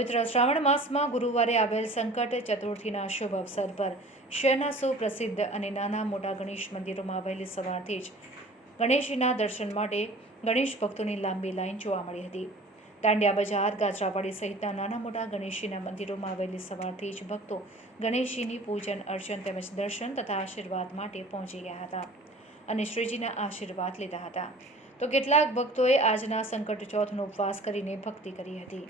પવિત્ર શ્રાવણ માસમાં ગુરુવારે આવેલ સંકટ ચતુર્થીના શુભ અવસર પર શહેરના સુપ્રસિદ્ધ અને નાના મોટા ગણેશ મંદિરોમાં વહેલી સવારથી જ ગણેશજીના દર્શન માટે ગણેશ ભક્તોની લાંબી લાઈન જોવા મળી હતી। દાંડિયા બજાર, ગાજરાવાડી સહિતના નાના મોટા ગણેશજીના મંદિરોમાં વહેલી સવારથી જ ભક્તો ગણેશજીની પૂજન અર્ચન તેમજ દર્શન તથા આશીર્વાદ માટે પહોંચી ગયા હતા અને શ્રીજીના આશીર્વાદ લીધા હતા। તો કેટલાક ભક્તોએ આજના સંકટ ચોથનો ઉપવાસ કરીને ભક્તિ કરી હતી।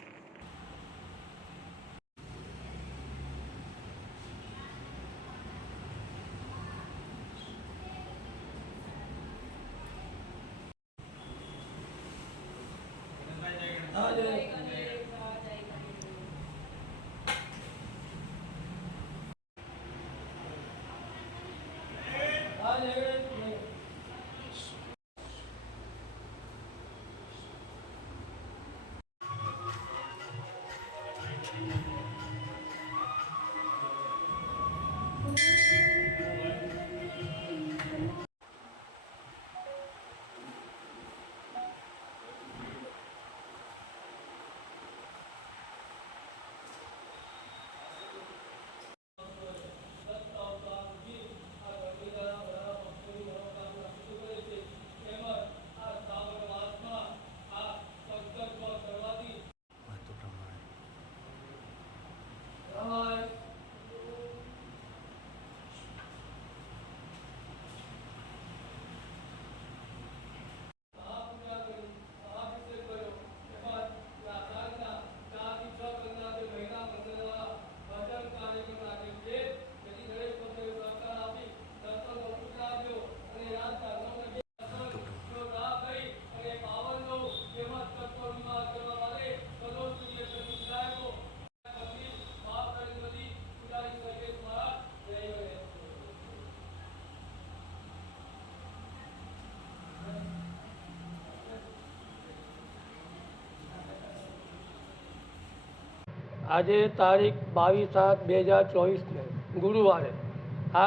આજે તારીખ 22/7/2024 ગુરુવારે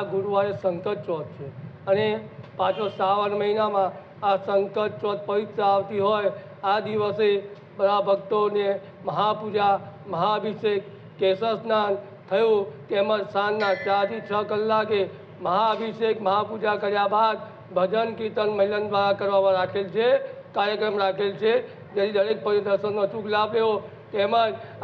ગુરુવારે સંકટ ચોથ છે અને પાછો શ્રાવણ મહિનામાં આ સંકટ ચોથ પવિત્ર આવતી હોય આ દિવસે બધા ભક્તોને મહાપૂજા, મહાઅભિષેક, કેશર સ્નાન થયું તેમજ સાંજના 4 થી 6 કલાકે મહાઅભિષેક, મહાપૂજા કર્યા બાદ ભજન કીર્તન મહિલા દ્વારા કરવામાં રાખેલ છે, કાર્યક્રમ રાખેલ છે, જેથી દરેક પવિત્ર દર્શનનો અચૂક લાભ લેવો। તેમજ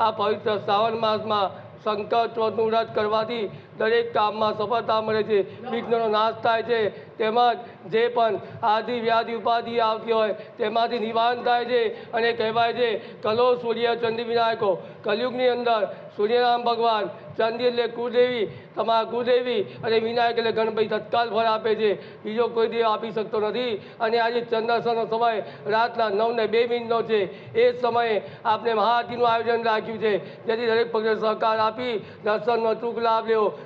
આ પવિત્ર શ્રાવણ માસમાં સંકટ ચોથનું વ્રત કરવાથી દરેક કામમાં સફળતા મળે છે, વિઘ્નનો નાશ થાય છે, તેમજ જે પણ આદિ વ્યાધિ ઉપાધિ આવતી હોય તેમાંથી નિવારણ થાય છે। અને કહેવાય છે કલો સૂર્ય ચંદ્ર વિનાયકો, કલયુગની અંદર સૂર્યનારાયણ ભગવાન, ચંદ્ર એટલે કુળદેવી, તમારા કુળદેવી અને વિનાયક એટલે ગણપતિ તત્કાલ ફળ આપે છે, બીજો કોઈ દેવ આપી શકતો નથી। અને આજે ચંદ્રસરનો સમય રાતના 9:02 છે, એ સમયે આપણે મહાઆરતીનું આયોજન રાખ્યું છે, જેથી દરેક ભક્તોને સહકાર આપી દર્શનનો અચૂક લાભ લેવો।